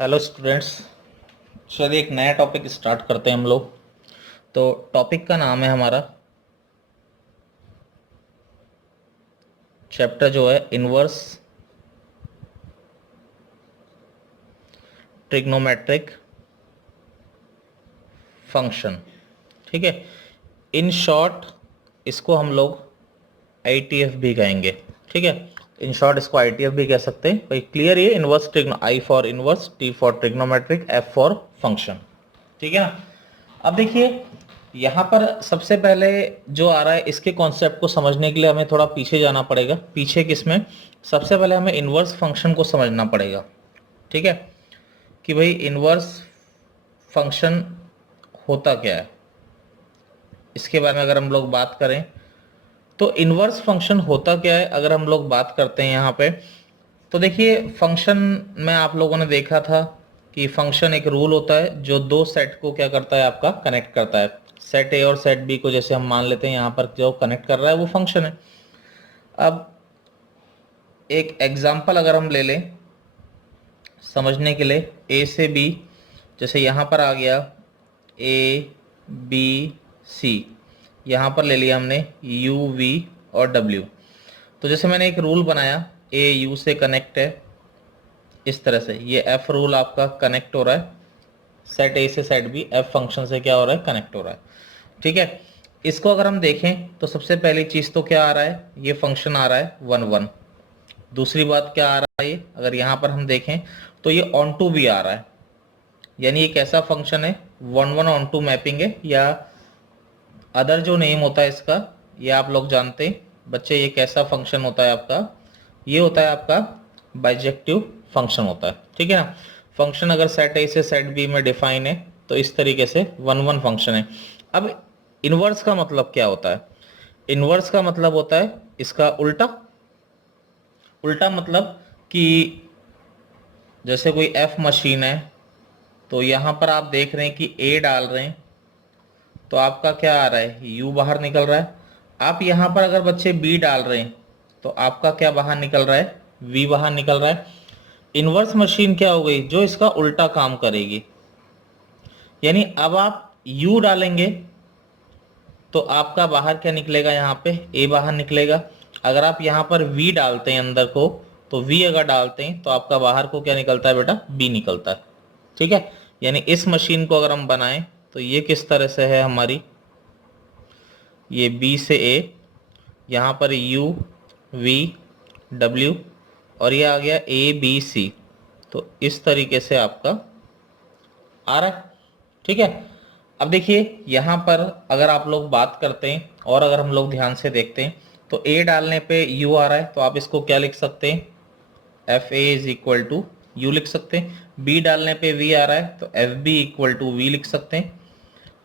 Hello students. चलिए एक नया टॉपिक स्टार्ट करते हैं हम लोग। तो टॉपिक का नाम है हमारा चैप्टर जो है इनवर्स ट्रिग्नोमेट्रिक फंक्शन। ठीक है, इन शॉर्ट इसको हम लोग आईटीएफ भी कहेंगे। ठीक है, इन शॉर्ट इसको आईटीएफ भी कह सकते हैं। भाई क्लियर, ये inverse trigno, I for inverse, T for trigonometric, F for function. ठीक है ना। अब देखिए यहाँ पर सबसे पहले जो आ रहा है, इसके कॉन्सेप्ट को समझने के लिए हमें थोड़ा पीछे जाना पड़ेगा। पीछे किसमें? सबसे पहले हमें इनवर्स फंक्शन को समझना पड़ेगा। ठीक है, कि भाई इनवर्स फंक्शन होता क्या है, इसके बारे में अगर हम लोग बात करें तो इनवर्स फंक्शन होता क्या है अगर हम लोग बात करते हैं यहाँ पे। तो देखिए फंक्शन में आप लोगों ने देखा था कि फंक्शन एक रूल होता है जो दो सेट को क्या करता है, आपका कनेक्ट करता है। सेट ए और सेट बी को जैसे हम मान लेते हैं, यहाँ पर जो कनेक्ट कर रहा है वो फंक्शन है। अब एक एग्जांपल अगर हम ले लें समझने के लिए, ए से बी, जैसे यहाँ पर आ गया ए बी सी, यहाँ पर ले लिया हमने यू वी और डब्ल्यू। तो जैसे मैंने एक रूल बनाया, ए यू से कनेक्ट है, इस तरह से ये एफ रूल आपका कनेक्ट हो रहा है, सेट ए से सेट बी एफ फंक्शन से क्या हो रहा है, कनेक्ट हो रहा है। ठीक है, इसको अगर हम देखें तो सबसे पहली चीज तो क्या आ रहा है, ये फंक्शन आ रहा है 1 1। दूसरी बात क्या आ रहा है, ये अगर यहाँ पर हम देखें तो ये ऑन टू भी आ रहा है, यानी ये कैसा फंक्शन है, 1 1 ऑन टू मैपिंग है, या अदर जो नेम होता है इसका, ये आप लोग जानते हैं बच्चे, ये कैसा फंक्शन होता है आपका, ये होता है आपका बाइजेक्टिव फंक्शन होता है। ठीक है ना। फंक्शन अगर सेट ए से सेट बी में डिफाइन है तो इस तरीके से 1 1 फंक्शन है। अब इनवर्स का मतलब क्या होता है? इनवर्स का मतलब होता है इसका उल्टा। उल्टा मतलब कि जैसे कोई एफ मशीन है, तो यहां पर आप देख रहे हैं कि ए डाल रहे हैं तो आपका क्या आ रहा है, यू बाहर निकल रहा है। आप यहां पर अगर बच्चे बी डाल रहे हैं तो आपका क्या बाहर निकल रहा है, वी बाहर निकल रहा है। इनवर्स मशीन क्या हो गई, जो इसका उल्टा काम करेगी। यानी अब आप u डालेंगे तो आपका बाहर क्या निकलेगा, यहाँ पे a बाहर निकलेगा। अगर आप यहाँ पर v डालते हैं अंदर को, तो v अगर डालते हैं तो आपका बाहर को क्या निकलता है बेटा, b निकलता है। ठीक है, यानी इस मशीन को अगर हम बनाएं तो ये किस तरह से है हमारी, ये b से a, यहाँ पर u v w, और ये आ गया a b c। तो इस तरीके से आपका आ रहा है। ठीक है, अब देखिए यहाँ पर अगर आप लोग बात करते हैं और अगर हम लोग ध्यान से देखते हैं तो a डालने पे u आ रहा है, तो आप इसको क्या लिख सकते हैं, F A is equal to U लिख सकते हैं। b डालने पे v आ रहा है तो F B equal to V लिख सकते हैं।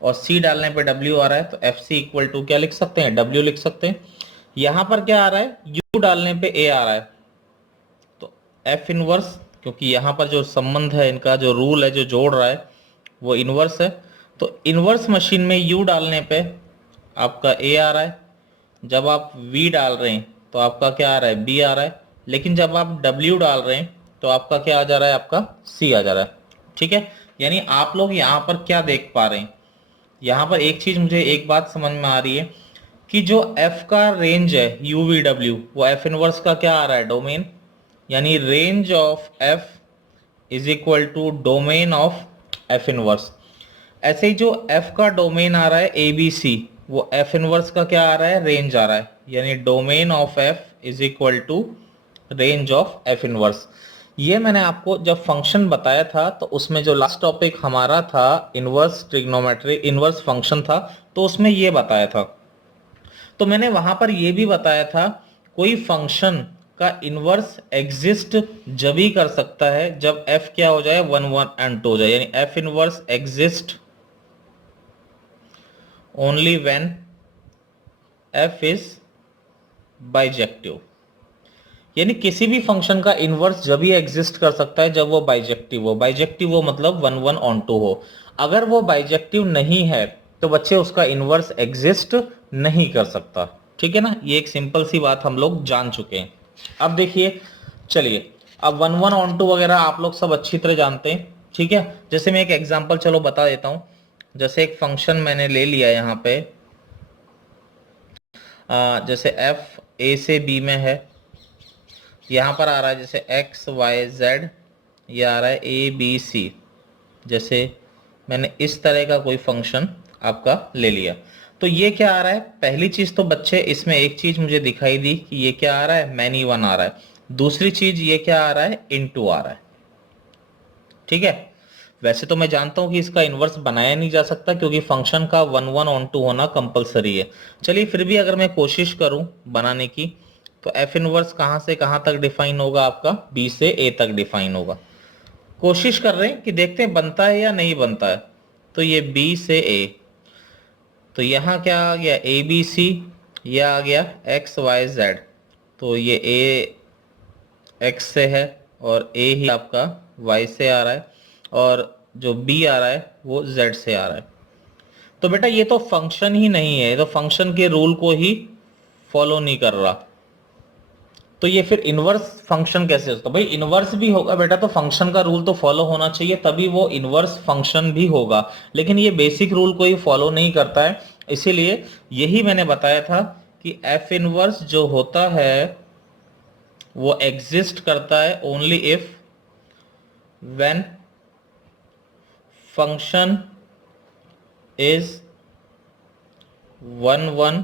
और c डालने पे w आ रहा है तो एफ सी इक्वल टू क्या लिख सकते हैं, w लिख सकते हैं। यहाँ पर क्या आ रहा है, u डालने पे a आ रहा है तो एफ इनवर्स, क्योंकि यहाँ पर जो संबंध है इनका, जो रूल है जो जोड़ रहा है वो इनवर्स है। तो इनवर्स मशीन में u डालने पे आपका a आ रहा है, जब आप v डाल रहे हैं तो आपका क्या आ रहा है, b आ रहा है। लेकिन जब आप w डाल रहे हैं तो आपका क्या आ जा रहा है, आपका c आ जा रहा है। ठीक है, यानी आप लोग यहाँ पर क्या देख पा रहे हैं, यहाँ पर एक चीज मुझे एक बात समझ में आ रही है कि जो f का रेंज है u v w, वो f इनवर्स का क्या आ रहा है, डोमेन। यानी range of f is equal to domain of f inverse. ऐसे ही जो f का डोमेन आ रहा है ए बी सी, वो f इनवर्स का क्या आ रहा है, रेंज आ रहा है। यानी domain of f is equal to range of f inverse. ये मैंने आपको जब फंक्शन बताया था तो उसमें जो लास्ट टॉपिक हमारा था इनवर्स ट्रिग्नोमेट्री, इनवर्स फंक्शन था, तो उसमें ये बताया था। तो मैंने वहां पर यह भी बताया था कोई फंक्शन का इनवर्स एग्जिस्ट जब ही कर सकता है जब f क्या हो जाए, 1 1 एंड 2 हो जाए। यानी f inverse exist only when f is bijective. यानी किसी भी फंक्शन का इनवर्स जब ही एग्जिस्ट कर सकता है जब वो बाइजेक्टिव हो। बाइजेक्टिव हो मतलब 1 1 ऑन 2 हो। अगर वो बाइजेक्टिव नहीं है तो बच्चे उसका इनवर्स एग्जिस्ट नहीं कर सकता। ठीक है ना, ये एक सिंपल सी बात हम लोग जान चुके हैं। अब देखिए, चलिए अब 1 1 ऑन टू वगैरह आप लोग सब अच्छी तरह जानते हैं, ठीक है। जैसे मैं एक एग्जांपल चलो बता देता हूं। जैसे एक फंक्शन मैंने ले लिया यहाँ पे, जैसे f a से b में है, यहाँ पर आ रहा है जैसे x y z, ये आ रहा है a b c। जैसे मैंने इस तरह का कोई फंक्शन आपका ले लिया, तो ये क्या आ रहा है, पहली चीज तो बच्चे इसमें एक चीज मुझे दिखाई दी कि ये क्या आ रहा है, मैनी वन आ रहा है। दूसरी चीज ये क्या आ रहा है, इनटू आ रहा है, ठीक है। वैसे तो मैं जानता हूं कि इसका इन्वर्स बनाया नहीं जा सकता क्योंकि फंक्शन का 1 1 ऑन टू होना कंपलसरी है। चलिए फिर भी अगर मैं कोशिश करूं बनाने की, तो एफ इनवर्स कहां से कहां तक डिफाइन होगा आपका, बी से ए तक डिफाइन होगा। कोशिश कर रहे हैं कि देखते हैं बनता है या नहीं बनता है। तो ये बी से ए, तो यहाँ क्या आ गया, ए बी सी, ये आ गया एक्स वाई जेड। तो ये ए एक्स से है और ए ही आपका वाई से आ रहा है, और जो बी आ रहा है वो जेड से आ रहा है। तो बेटा ये तो फंक्शन ही नहीं है, ये तो फंक्शन के रूल को ही फॉलो नहीं कर रहा। तो ये फिर इनवर्स फंक्शन कैसे होता है भाई, इनवर्स भी होगा बेटा तो फंक्शन का रूल तो फॉलो होना चाहिए तभी वो इनवर्स फंक्शन भी होगा, लेकिन ये बेसिक रूल को ही फॉलो नहीं करता है। इसीलिए यही मैंने बताया था कि एफ इनवर्स जो होता है वो एग्जिस्ट करता है only if when function is 1 1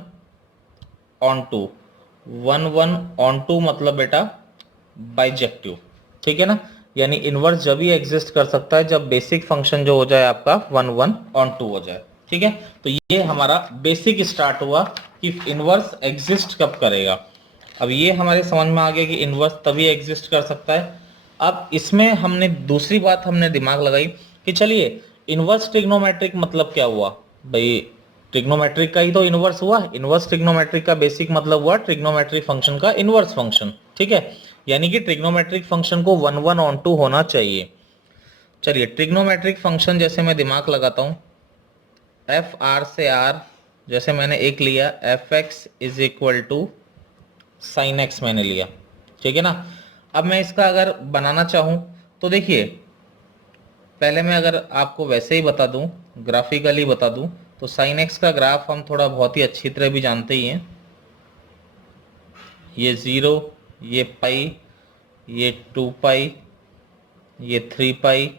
on to. 1 1 on to मतलब बेटा बाइजेक्टिव, ठीक है ना। यानी इनवर्स जब ही एग्जिस्ट कर सकता है जब बेसिक फंक्शन जो हो जाए आपका 1 1 ऑन टू हो जाए, ठीक है। तो ये हमारा बेसिक स्टार्ट हुआ कि इनवर्स एग्जिस्ट कब करेगा। अब ये हमारे समझ में आ गया कि इनवर्स तभी एग्जिस्ट कर सकता है। अब इसमें हमने दूसरी बात हमने दिमाग लगाई कि चलिए इनवर्स ट्रिग्नोमेट्रिक मतलब क्या हुआ भाई, ट्रिग्नोमेट्रिक का ही तो इनवर्स हुआ। इनवर्स ट्रिग्नोमेट्रिक का बेसिक मतलब हुआ ट्रिग्नोमेट्रिक फंक्शन का इनवर्स फंक्शन, ठीक है। यानी कि ट्रिग्नोमेट्रिक फंक्शन को 1 1 ऑन टू होना चाहिए। चलिए ट्रिग्नोमेट्रिक फंक्शन जैसे मैं दिमाग लगाता हूं, एफ आर से आर, जैसे मैंने एक लिया F X is equal to sine X मैंने लिया, ठीक है ना। अब मैं इसका अगर बनाना चाहूं तो देखिए, पहले मैं अगर आपको वैसे ही बता दूं, ग्राफिकली बता दूं, तो साइन एक्स का ग्राफ हम थोड़ा बहुत ही अच्छी तरह भी जानते ही हैं। ये 0, ये पाई, ये 2 पाई, ये 3 पाई,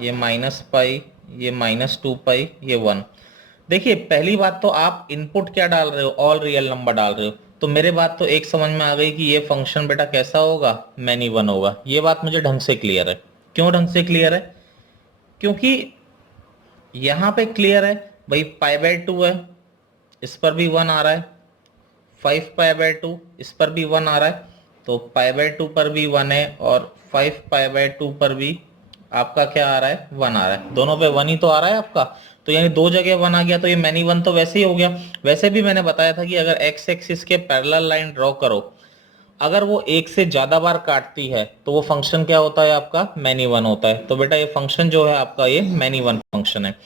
ये माइनस पाई, ये -2 पाई, ये 1। देखिए पहली बात तो आप इनपुट क्या डाल रहे हो, ऑल रियल नंबर डाल रहे हो। तो मेरे बात तो एक समझ में आ गई कि ये फंक्शन बेटा कैसा होगा, मैनी वन होगा। ये बात मुझे ढंग से क्लियर है। क्यों ढंग से क्लियर है, क्योंकि यहां पे क्लियर है भाई, π/2 है, इस पर भी 1 आ रहा है, 5π/2 इस पर भी 1 आ रहा है, तो π/2 पर भी 1 है और 5π/2 पर भी आपका क्या आ रहा है, 1 आ रहा है। दोनों पे 1 ही तो आ रहा है आपका, तो यानी दो जगह 1 आ गया, तो ये मैनी वन तो वैसे ही हो गया। वैसे भी मैंने बताया था कि अगर एक्स एक्सिस के पैरेलल लाइन ड्रॉ करो, अगर वो एक से ज्यादा बार काटती है तो वो फंक्शन क्या होता है आपका, मैनी वन होता है। तो बेटा ये फंक्शन जो है आपका ये मैनी वन फंक्शन है।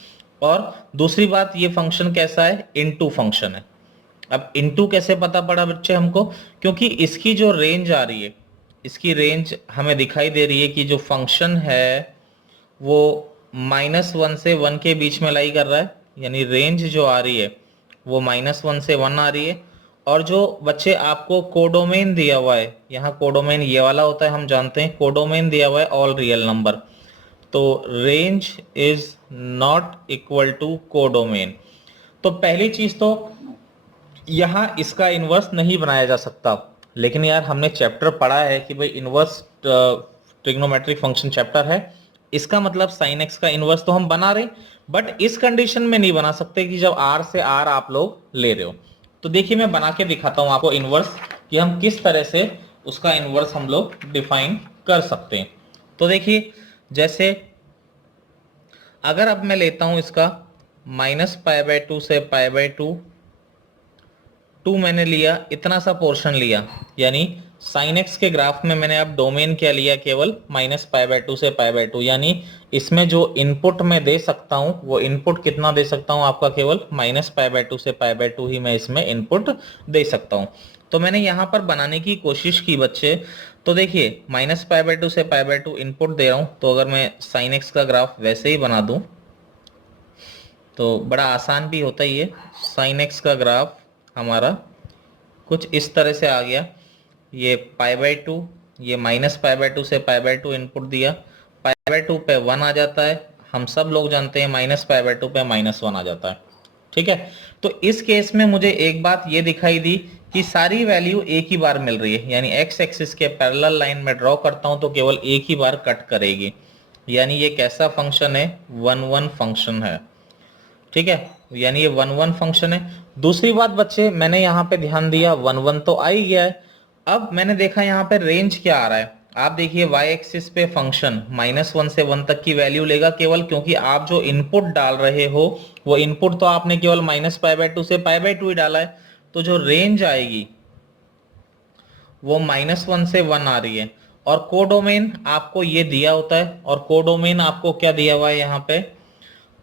और दूसरी बात, ये फंक्शन कैसा है, इनटू फंक्शन है। अब इनटू कैसे पता पड़ा बच्चे हमको, क्योंकि इसकी जो रेंज आ रही है, इसकी रेंज हमें दिखाई दे रही है कि जो फंक्शन है वो -1 से 1 के बीच में लाई कर रहा है, यानी रेंज जो आ रही है वो -1 से 1 आ रही है। और जो बच्चे आपको कोडोमेन दिया हुआ है, यहाँ कोडोमेन ये वाला होता है, हम जानते हैं कोडोमेन दिया हुआ है ऑल रियल नंबर, तो range is not equal to codomain. तो पहली चीज तो यहाँ इसका इन्वर्स नहीं बनाया जा सकता। लेकिन यार हमने चैप्टर पढ़ा है कि भाई इन्वर्स ट्रिग्नोमेट्रिक फंक्शन चैप्टर है, इसका मतलब साइन एक्स का इन्वर्स तो हम बना रहे, बट इस कंडीशन में नहीं बना सकते कि जब आर से आर आप लोग ले रहे हो। तो देखिए मैं बना के दिखाता हूं आपको इन्वर्स, कि हम किस तरह से उसका इन्वर्स हम लोग डिफाइन कर सकते हैं। तो देखिए जैसे अगर अब मैं लेता हूं इसका -π/2 से π/2, 2 मैंने लिया, इतना सा पोर्शन लिया, यानी साइन एक्स के ग्राफ में मैंने अब डोमेन क्या लिया, केवल -π/2 से π/2, यानी इसमें जो इनपुट मैं दे सकता हूं वो इनपुट कितना दे सकता हूं आपका, केवल -π/2 से π/2 ही मैं इसमें इनपुट दे सकता हूं। तो मैंने यहां पर बनाने की कोशिश की बच्चे, तो देखिए माइनस पाई बाय टू से पाई बाय टू इनपुट दे रहा हूं, तो अगर मैं साइन एक्स का ग्राफ वैसे ही बना दूं तो बड़ा आसान भी होता ही है। साइन एक्स का ग्राफ हमारा कुछ इस तरह से आ गया, ये पाई बाय टू, ये माइनस पाई बाय टू से पाई बाय टू इनपुट दिया, पाई बाय टू पे 1 आ जाता है, हम सब लोग जानते हैं माइनस पाई बाय टू पे -1 आ जाता है। ठीक है, तो इस केस में मुझे एक बात ये दिखाई दी कि सारी वैल्यू एक ही बार मिल रही है, यानी एक्स एक्सिस के पैरेलल लाइन में ड्रॉ करता हूं तो केवल एक ही बार कट करेगी, यानी ये कैसा फंक्शन है, 1 1 फंक्शन है। ठीक है, यानी ये 1 1 फंक्शन है। दूसरी बात बच्चे, मैंने यहाँ पे ध्यान दिया 1 1 तो आ ही गया है। अब मैंने देखा यहाँ पे रेंज क्या आ रहा है, आप देखिए y एक्सिस पे फंक्शन -1 से 1 तक की वैल्यू लेगा केवल, क्योंकि आप जो इनपुट डाल रहे हो वो इनपुट तो आपने केवल -पाई/2 से पाई/2 ही डाला है, तो जो रेंज आएगी वो -1 से 1 आ रही है। और कोडोमेन आपको ये दिया होता है, और कोडोमेन आपको क्या दिया हुआ है यहाँ पे,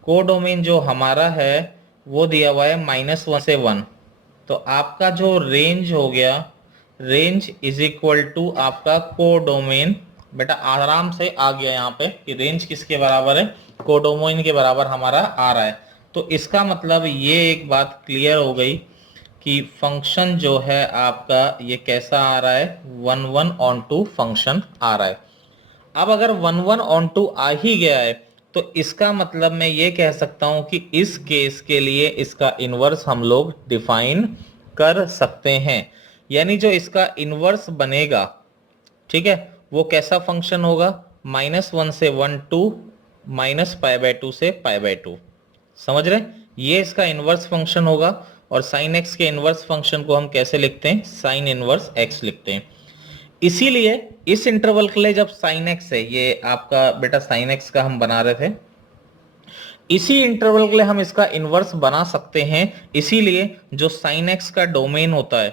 कोडोमेन जो हमारा है वो दिया हुआ है -1 से 1। तो आपका जो रेंज हो गया, रेंज इज इक्वल टू आपका कोडोमेन, बेटा आराम से आ गया यहाँ पे कि रेंज किसके बराबर है, कोडोमेन के बराबर हमारा आ रहा है। तो इसका मतलब ये एक बात क्लियर हो गई कि फंक्शन जो है आपका ये कैसा आ रहा है, 1 1 ऑन टू फंक्शन आ रहा है। अब अगर 1 1 ऑन टू आ ही गया है तो इसका मतलब मैं ये कह सकता हूं कि इस केस के लिए इसका इनवर्स हम लोग डिफाइन कर सकते हैं, यानी जो इसका इनवर्स बनेगा, ठीक है, वो कैसा फंक्शन होगा, -1 से 1 टू -पाई/2 से पाई/2। समझ रहे, ये इसका इनवर्स फंक्शन होगा। और साइन एक्स के इनवर्स फंक्शन को हम कैसे लिखते हैं, साइन इनवर्स एक्स लिखते हैं। इसीलिए इस इंटरवल के लिए जब साइन एक्स है, ये आपका बेटा साइन एक्स का हम बना रहे थे, इसी इंटरवल के लिए हम इसका इनवर्स बना सकते हैं। इसीलिए जो साइन एक्स का डोमेन होता है,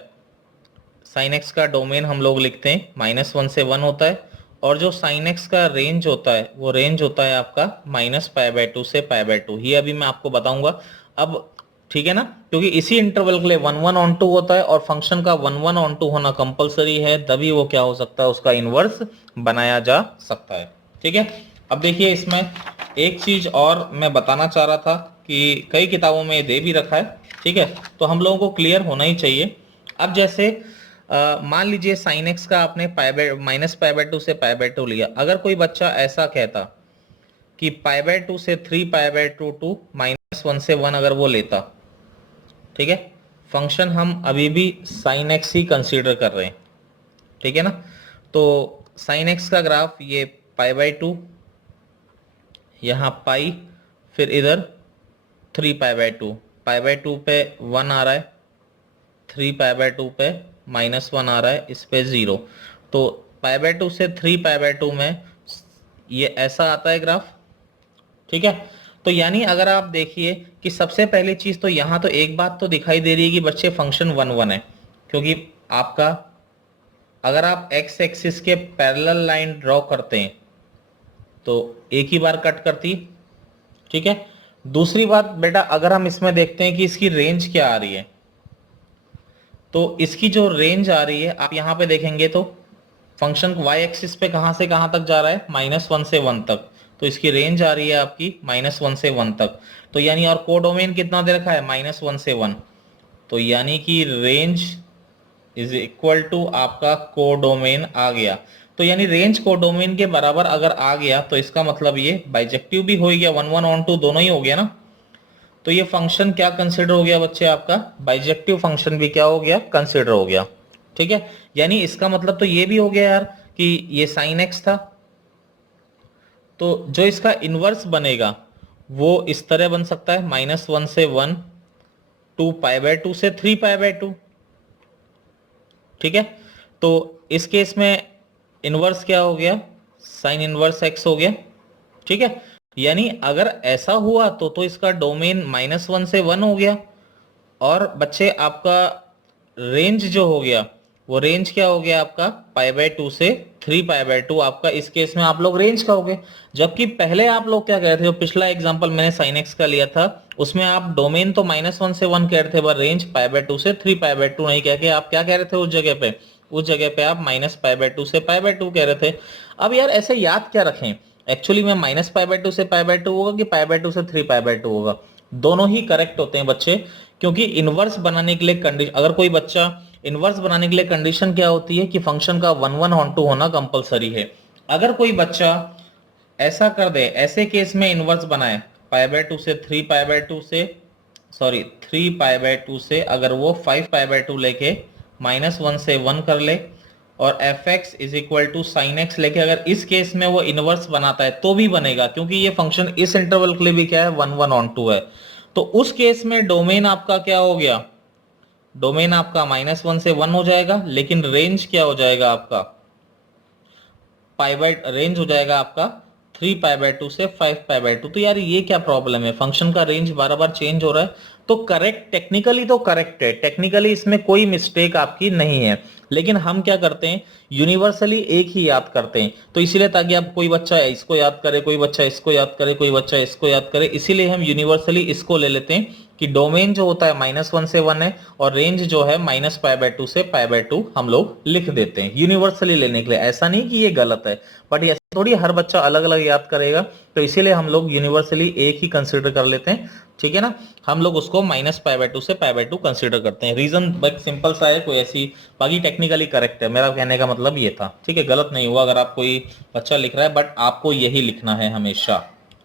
साइन एक्स का डोमेन हम लोग लिखते हैं -1 से 1 होता है, और जो साइन एक्स का रेंज होता है वो रेंज होता है आपका -पाई/2 से पाई/2। ये अभी मैं आपको बताऊंगा अब, ठीक है ना, क्योंकि इसी इंटरवल के लिए 1 1 ऑन टू होता है और फंक्शन का 1 1 ऑन टू होना कंपलसरी है, तभी वो क्या हो सकता है, उसका इनवर्स बनाया जा सकता है। ठीक है, अब देखिए इसमें एक चीज और मैं बताना चाह रहा था कि कई किताबों में ये दे भी रखा है, ठीक है, तो हम लोगों को क्लियर होना ही चाहिए। अब जैसे मान लीजिए साइन एक्स का आपने -पाई/2 से पाई/2 लिया, अगर कोई बच्चा ऐसा कहता कि पाई/2 से 3 पाई/2 टू -1 से 1 अगर वो लेता, ठीक है, फंक्शन हम अभी भी साइन एक्स ही कंसीडर कर रहे हैं, ठीक है ना, तो साइन एक्स का ग्राफ ये पाई/2, यहाँ पाई, फिर इधर 3 पाई/2, पाई/2 पे 1 आ रहा है, 3 पाई/2 पे -1 आ रहा है, इस पे 0, तो पाई/2 से 3 पाई/2 में ये ऐसा आता है ग्राफ। ठीक है, तो यानी अगर आप देखिए कि सबसे पहली चीज तो यहां तो एक बात तो दिखाई दे रही है कि बच्चे फंक्शन 1 1 है, क्योंकि आपका अगर आप एक्स एक्सिस के पैरेलल लाइन ड्रॉ करते हैं तो एक ही बार कट करती। ठीक है, दूसरी बात बेटा, अगर हम इसमें देखते हैं कि इसकी रेंज क्या आ रही है, तो इसकी जो रेंज आ रही है आप यहां पे देखेंगे तो फंक्शन y एक्सिस पे कहां से कहां तक जा रहा है, -1 से 1 तक, तो इसकी रेंज आ रही है आपकी -1 से 1 तक, तो यानी और कोडोमेन कितना दे रखा है, -1 से 1, तो यानी कि रेंज इज इक्वल टू आपका कोडोमेन आ गया। तो यानी रेंज कोडोमेन के बराबर अगर आ गया तो इसका मतलब ये बाइजेक्टिव भी हो गया, 1 1 ऑन टू दोनों ही हो गया ना, तो ये फंक्शन क्या कंसिडर हो गया बच्चे, आपका बाइजेक्टिव फंक्शन भी क्या हो गया, कंसिडर हो गया। ठीक है, यानी इसका मतलब तो ये भी हो गया यार कि ये साइन एक्स था, तो जो इसका इनवर्स बनेगा वो इस तरह बन सकता है, -1 से 1 टू पाई/2 से 3 पाई/2। ठीक है, तो इस केस में इनवर्स क्या हो गया, साइन इनवर्स एक्स हो गया। ठीक है, यानी अगर ऐसा हुआ तो इसका डोमेन -1 से 1 हो गया, और बच्चे आपका रेंज जो हो गया वो रेंज क्या हो गया आपका, पाई/2 से 3 पाई/2, आपका इस केस में आप लोग रेंज कहोगे। जबकि पहले आप लोग क्या कह रहे थे, जो पिछला एग्जांपल मैंने साइन एक्स का लिया था उसमें आप डोमेन तो -1 से 1 कह रहे थे, पर रेंज पाई/2 से 3 पाई/2 नहीं कह के आप क्या कह रहे थे उस जगह पे, उस जगह पे आप माइनस पाई बाय टू से पाई बाय टू कह रहे थे। अब यार ऐसे याद क्या रखें, एक्चुअली में माइनस पाई बाय टू से पाई बाय टू होगा कि पाई बाय टू से 3 पाई बाय टू होगा, दोनों ही करेक्ट होते हैं बच्चे। क्योंकि इनवर्स बनाने के लिए कंडीशन, अगर कोई बच्चा इनवर्स बनाने के लिए कंडीशन क्या होती है कि फंक्शन का 1/1 होना कंपलसरी है। अगर कोई बच्चा ऐसा कर दे, ऐसे केस में इनवर्स बनाए पाई बाय टू से 3 पाई बाय टू से, सॉरी 3 पाई बाय टू से अगर वो 5 पाई बाय टू लेके -1 से 1 कर ले और F X is equal to sine X लेके अगर इस केस में वो इनवर्स बनाता है तो भी बनेगा, क्योंकि ये फंक्शन इस इंटरवल के लिए भी क्या है 1/1 है। तो उस केस में डोमेन आपका क्या हो गया, डोमेन आपका -1 से 1 हो जाएगा, लेकिन रेंज क्या हो जाएगा आपका रेंज हो जाएगा आपका 3 पाई बाय टू से 5 पाई बाय टू। तो यार ये क्या प्रॉब्लम है, फंक्शन का रेंज बार बार चेंज हो रहा है। तो करेक्ट, टेक्निकली तो करेक्ट है, टेक्निकली इसमें कोई मिस्टेक आपकी नहीं है, लेकिन हम क्या करते हैं यूनिवर्सली एक ही याद करते हैं। तो इसीलिए ताकि आप कोई बच्चा इसको याद करे, कोई बच्चा इसको याद करे, कोई बच्चा इसको याद करे, इसीलिए हम यूनिवर्सली इसको ले लेते हैं कि डोमेन जो होता है -1 से 1 है और रेंज जो है माइनस पाई बाय टू से पाई बाय टू हम लोग लिख देते हैं यूनिवर्सली लेने के लिए। ऐसा नहीं कि ये गलत है, बट ये थोड़ी हर बच्चा अलग अलग याद करेगा, तो इसीलिए हम लोग यूनिवर्सली एक ही कंसीडर कर लेते हैं, ठीक है ना। हम लोग उसको -पाई बाय टू से पाई बाय टू कंसीडर करते हैं। रीजन बस सिंपल सा है, कोई ऐसी, बाकी टेक्निकली करेक्ट है, मेरा कहने का मतलब ये था, ठीक है, गलत नहीं हुआ अगर आप कोई बच्चा लिख रहा है, बट आपको यही लिखना है हमेशा,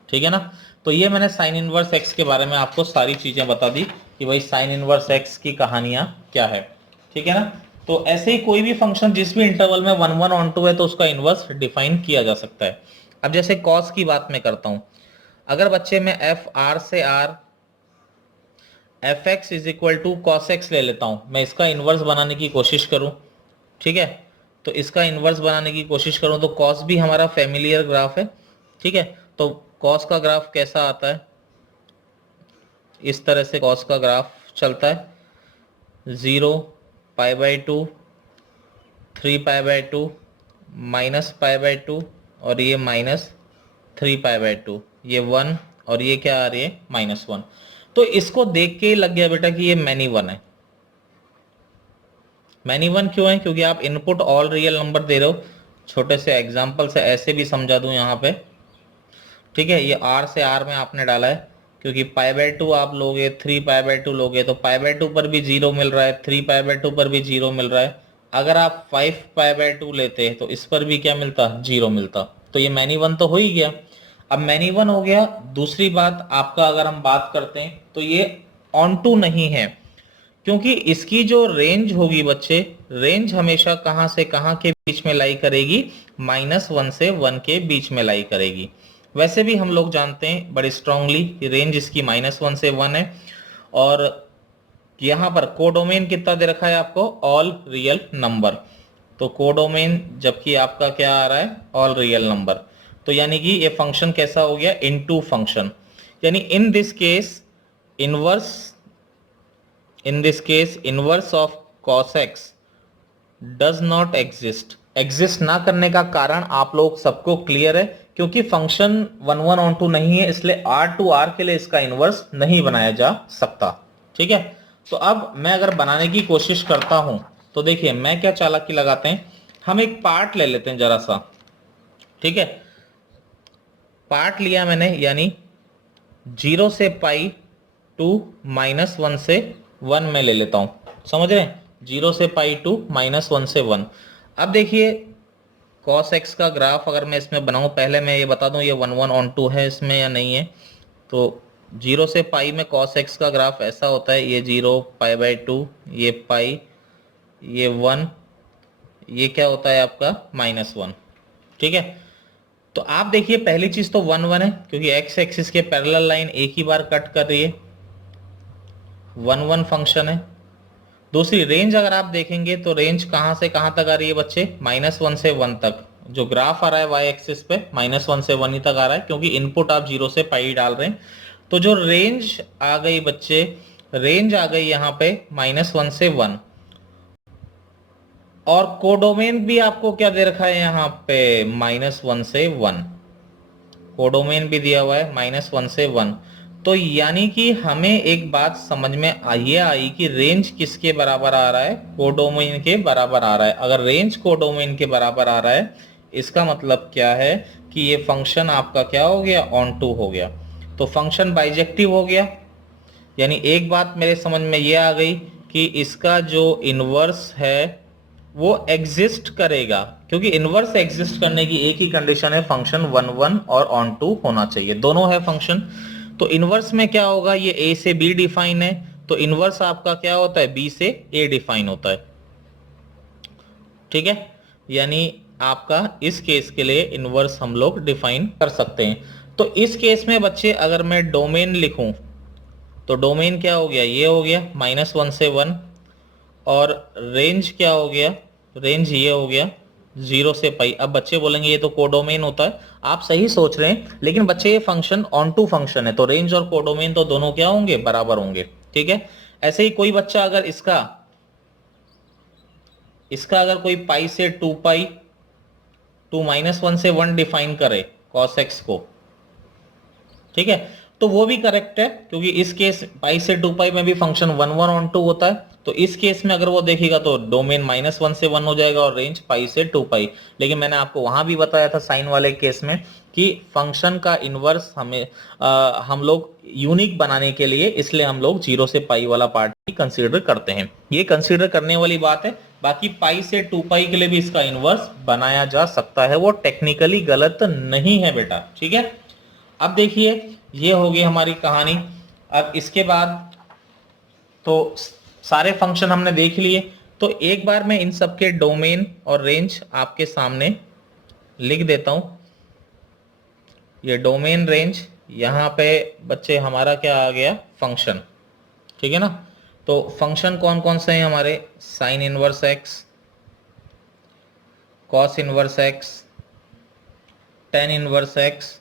ठीक है ना। तो ये मैंने साइन इनवर्स एक्स के बारे में आपको सारी चीजें बता दी कि भाई साइन इनवर्स एक्स की कहानियां क्या है, ठीक है ना। तो ऐसे ही कोई भी फंक्शन जिस भी इंटरवल में 1/1 है तो उसका इनवर्स डिफाइन किया जा सकता है। अब जैसे कॉस की बात मैं करता हूं, अगर बच्चे में एफ आर से R F X is equal to cos X ले लेता हूं, मैं इसका इनवर्स बनाने की कोशिश करूं, ठीक है, तो इसका इनवर्स बनाने की कोशिश करूं तो कॉस भी हमारा फेमिलियर ग्राफ है, ठीक है। तो कॉस का ग्राफ कैसा आता है, इस तरह से कॉस का ग्राफ चलता है 0 pi by two 3 pi by two -pi by two और ये -3 पाई बाय टू, ये 1 और ये क्या आ रही है -1। तो इसको देख के लग गया बेटा कि ये मैनी वन है। मैनी वन क्यों है, क्योंकि आप इनपुट ऑल रियल नंबर दे रहे हो। छोटे से एग्जांपल से ऐसे भी समझा दूं यहाँ पे, ठीक है, ये आर से आर में आपने डाला है, क्योंकि पाई बाय टू आप लोगे 3 पाई बाय टू लोगे तो पाई बाय टू पर भी 0 मिल रहा है, 3 पाई बाय टू पर भी 0 मिल रहा है। अगर आप 5 पाई बाय टू लेते तो इस पर भी क्या मिलता, 0 मिलता। तो ये मैनी वन तो हो ही गया। अब मैनी वन हो गया, दूसरी बात आपका अगर हम बात करते हैं तो ये ऑन टू नहीं है, क्योंकि इसकी जो रेंज होगी बच्चे, रेंज हमेशा कहां से कहां के बीच में लाई करेगी, -1 से 1 के बीच में लाई करेगी। वैसे भी हम लोग जानते हैं बड़े स्ट्रांगली कि रेंज इसकी -1 से 1 है, और यहां पर कोडोमेन कितना दे रखा है आपको, ऑल रियल नंबर। तो कोडोमेन जबकि आपका क्या आ रहा है, ऑल रियल नंबर। तो यानी कि ये फंक्शन कैसा हो गया, इनटू फंक्शन, यानी in this case inverse, in this case inverse of cos x does not exist। Exist ना करने का कारण आप लोग सबको क्लियर है, क्योंकि फंक्शन 1/1 नहीं है, इसलिए r to r के लिए इसका इनवर्स नहीं बनाया जा सकता, ठीक है। तो अब मैं अगर बनाने की कोशिश करता हूं तो देखिए मैं क्या चालाकी लगाते हैं, हम एक पार्ट ले लेते हैं जरा सा, ठीक है। पार्ट लिया मैंने, यानी 0 से पाई टू -1 से 1 में ले लेता हूं, समझ रहे हैं, 0 से पाई टू -1 से 1। अब देखिए cos x का ग्राफ अगर मैं इसमें बनाऊं, पहले मैं ये बता दूं ये 1/1 है इसमें या नहीं है। तो 0 से पाई में cos x का ग्राफ ऐसा होता है, ये 0 पाई बाय टू, ये पाई, ये 1, ये क्या होता है आपका -1, ठीक है। तो आप देखिए पहली चीज तो 1/1 है, क्योंकि x एक्सिस के पैरेलल लाइन एक ही बार कट कर रही है, 1/1 फंक्शन है। दूसरी रेंज अगर आप देखेंगे तो रेंज कहां से कहां तक आ रही है बच्चे, -1 से 1 तक। जो ग्राफ आ रहा है y एक्सिस पे -1 से 1 ही तक आ रहा है, क्योंकि इनपुट आप 0 से पाई डाल रहे हैं। तो जो रेंज आ गई बच्चे, रेंज आ गई यहाँ पे -1 से 1, और कोडोमेन भी आपको क्या दे रखा है यहाँ पे, -1 से 1, कोडोमेन भी दिया हुआ है -1 से 1। तो यानी कि हमें एक बात समझ में ये आई कि रेंज किसके बराबर आ रहा है, कोडोमेन के बराबर आ रहा है। अगर रेंज कोडोमेन के बराबर आ रहा है, इसका मतलब क्या है कि ये फंक्शन आपका क्या हो गया, ऑन टू हो गया। तो फंक्शन बाइजेक्टिव हो गया, यानी एक बात मेरे समझ में ये आ गई कि इसका जो इनवर्स है वो एग्जिस्ट करेगा, क्योंकि इनवर्स एग्जिस्ट करने की एक ही कंडीशन है, फंक्शन वन वन और ऑन टू होना चाहिए, दोनों है फंक्शन। तो इनवर्स में क्या होगा, ये ए से बी डिफाइन है, तो इनवर्स आपका क्या होता है, बी से ए डिफाइन होता है। ठीक है, यानी आपका इस केस के लिए इनवर्स हम लोग डिफाइन कर सकते हैं। तो इस केस में बच्चे अगर मैं डोमेन लिखूं, तो डोमेन क्या हो गया, ये हो गया -1 से 1, और रेंज क्या हो गया, रेंज ये हो गया 0 से पाई। अब बच्चे बोलेंगे ये तो कोडोमेन होता है, आप सही सोच रहे हैं, लेकिन बच्चे ये फंक्शन ऑन टू फंक्शन है, तो रेंज और कोडोमेन तो दोनों क्या होंगे, बराबर होंगे। ठीक है, ऐसे ही कोई बच्चा अगर इसका इसका अगर कोई पाई से 2 पाई टू -1 से 1 डिफाइन करे cos x को, ठीक है, तो वो भी करेक्ट है, क्योंकि इस केस पाई से 2 पाई में भी फंक्शन 1 1 ऑन 2 होता है। तो इस केस में अगर वो देखेगा तो डोमेन -1 से 1 हो जाएगा और रेंज पाई से 2 पाई। लेकिन मैंने आपको वहां भी बताया था साइन वाले केस में कि फंक्शन का इनवर्स हम लोग यूनिक बनाने के लिए, इसलिए हम लोग 0 से पाई वाला पार्ट भी कंसीडर करते हैं। ये कंसीडर करने वाली बात है। बाकी पाई से 2 पाई के लिए भी इसका इनवर्स बनाया जा सकता है, वो टेक्निकली गलत नहीं है बेटा। ठीक है, अब देखिए ये होगी हमारी कहानी। अब इसके बाद तो सारे फंक्शन हमने देख लिए, तो एक बार मैं इन सबके डोमेन और रेंज आपके सामने लिख देता हूं। ये डोमेन रेंज, यहां पे बच्चे हमारा क्या आ गया, फंक्शन। ठीक है ना, तो फंक्शन कौन कौन से हैं हमारे, sine inverse X, cos inverse X, tan inverse X,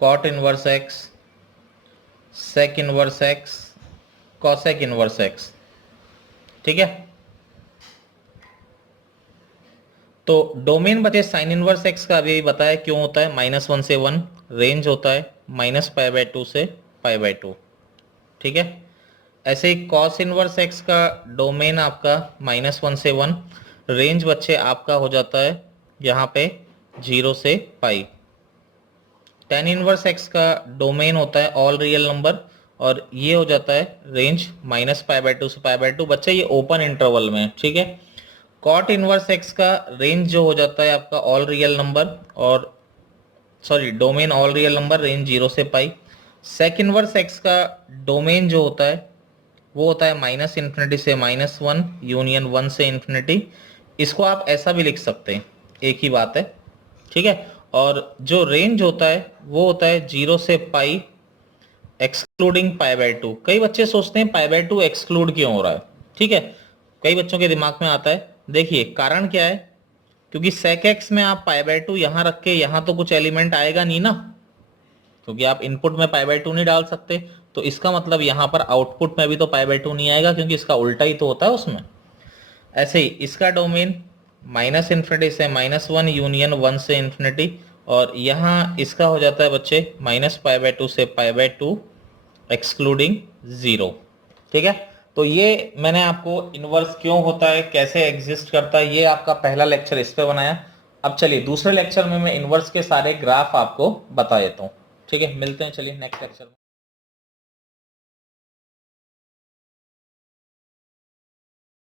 cot inverse X, sec inverse X, cosec inverse X. ठीक है, तो डोमेन बचे साइन इनवर्स एक्स का अभी बताया क्यों होता है, -1 से 1, रेंज होता है -π/2 से π/2। ठीक है, ऐसे ही कॉस इनवर्स एक्स का डोमेन आपका -1 से 1, रेंज बच्चे आपका हो जाता है यहाँ पे 0 से पाई। टेन इनवर्स एक्स का डोमेन होता है ऑल रियल नंबर, और ये हो जाता है रेंज -π/2 से π/2। बच्चे ये ओपन इंटरवल में है। ठीक है, कॉट इनवर्स एक्स का रेंज जो हो जाता है आपका ऑल रियल नंबर, और sorry domain all real number, range 0 से पाई। सेक इनवर्स एक्स का डोमेन जो होता है वो होता है -∞ से -1 यूनियन 1 से इन्फिनिटी। इसको आप ऐसा भी लिख सकते हैं, एक ही बात है। ठीक है, और जो रेंज होता है वो होता है 0 से पाई एक्सक्लूडिंग π/2। कई बच्चे सोचते हैं π/2 एक्सक्लूड क्यों हो रहा है। ठीक है, कई बच्चों के दिमाग में आता है। देखिए कारण क्या है, क्योंकि sec x में आप π/2 यहां रख के यहां तो कुछ एलिमेंट आएगा नहीं ना, क्योंकि आप इनपुट में π/2 नहीं डाल सकते, तो इसका मतलब यहां पर आउटपुट में भी तो π/2 नहीं आएगा, क्योंकि इसका उल्टा ही तो होता है उसमें। ऐसे ही इसका डोमेन -∞ से -1 यूनियन 1 से इन्फिनिटी, और यहाँ इसका हो जाता है बच्चे -π/2 से π/2 एक्सक्लूडिंग 0। ठीक है, तो ये मैंने आपको इनवर्स क्यों होता है, कैसे एग्जिस्ट करता है, ये आपका पहला लेक्चर इस पे बनाया। अब चलिए दूसरे लेक्चर में मैं इनवर्स के सारे ग्राफ आपको बता देता हूँ। ठीक है, मिलते हैं चलिए नेक्स्ट लेक्चर में।